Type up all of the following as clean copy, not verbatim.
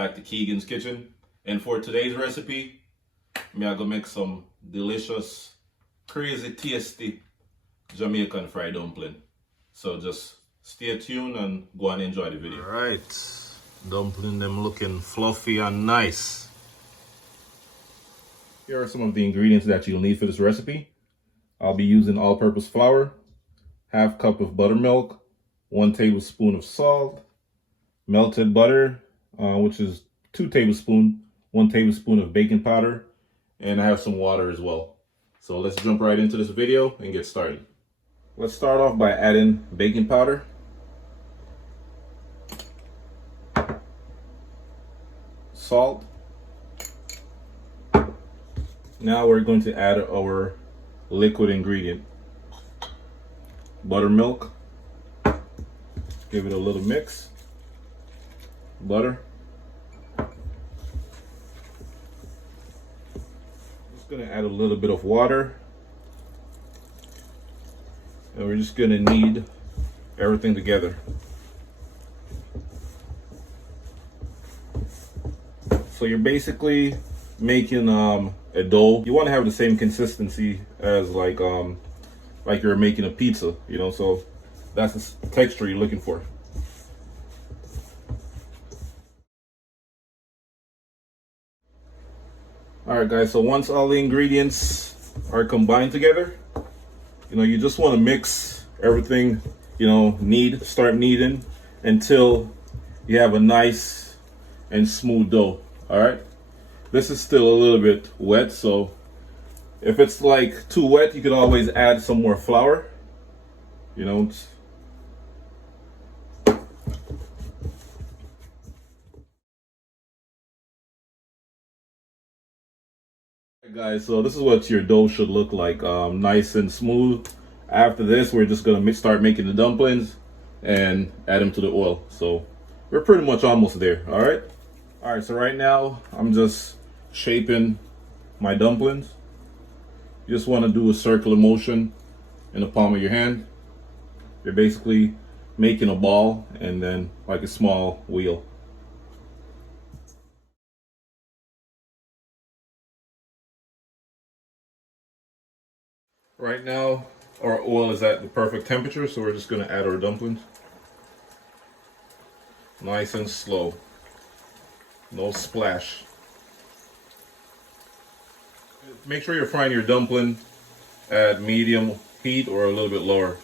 back to Kegon's Kitchen. And for today's recipe, I'm gonna make some delicious, crazy tasty Jamaican fried dumpling. So just stay tuned and go and enjoy the video. Alright, dumpling them looking fluffy and nice. Here are some of the ingredients that you'll need for this recipe. I'll be using all-purpose flour, half cup of buttermilk, 1 tablespoon of salt, melted butter, which is 2 tablespoons, 1 tablespoon of baking powder, and I have some water as well. So let's jump right into this video and get started. Let's start off by adding baking powder, salt. Now we're going to add our liquid ingredient, buttermilk. Give it a little mix. Butter. Just gonna add a little bit of water, and we're just gonna knead everything together. So you're basically making a dough. You want to have the same consistency as like you're making a pizza, you know, so that's the texture you're looking for. Alright guys, so once all the ingredients are combined together, you know, you just want to mix everything, you know, start kneading until you have a nice and smooth dough. Alright, this is still a little bit wet, so if it's like too wet, you can always add some more flour, you know. Guys, so this is what your dough should look like, nice and smooth. After this, we're just gonna start making the dumplings and add them to the oil. So we're pretty much almost there. All right, so right now I'm just shaping my dumplings. You just want to do a circular motion in the palm of your hand. You're basically making a ball and then like a small wheel. Right now, our oil is at the perfect temperature, so we're just going to add our dumplings. Nice and slow. No splash. Make sure you're frying your dumpling at medium heat or a little bit lower.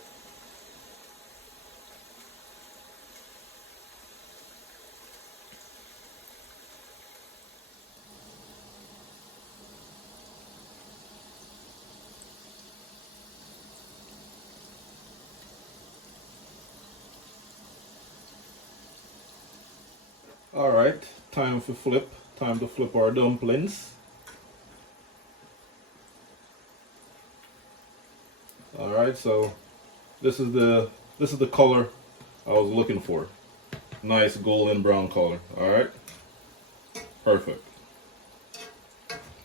All right, time to flip our dumplings. All right, so this is the color I was looking for. Nice golden brown color. All right, perfect.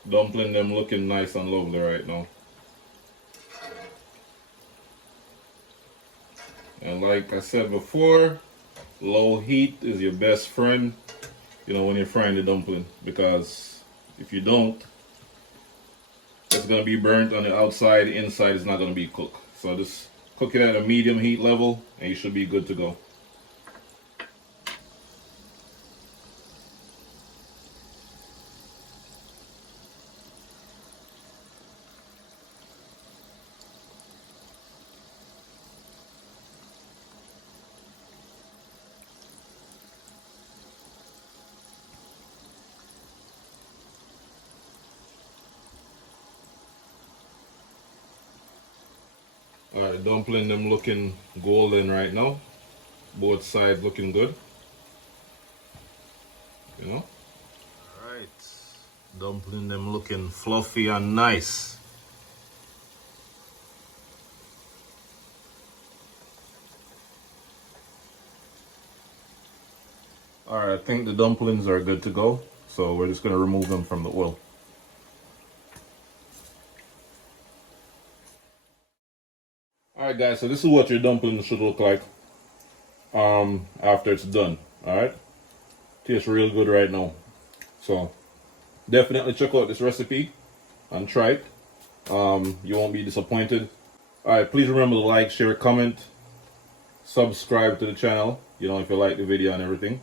Dumpling them looking nice and lovely right now. And like I said before, low heat is your best friend, you know, when you're frying the dumpling, because if you don't, it's going to be burnt on the outside, the inside is not going to be cooked. So just cook it at a medium heat level and you should be good to go. Alright, dumpling them looking golden right now. Both sides looking good. You know? Alright, dumpling them looking fluffy and nice. Alright, I think the dumplings are good to go. So we're just going to remove them from the oil. Alright guys, so this is what your dumplings should look like after it's done. Alright, Tastes really good right now. So definitely check out this recipe and try it. You won't be disappointed. Alright, please remember to like, share, comment, subscribe to the channel, you know, if you like the video and everything.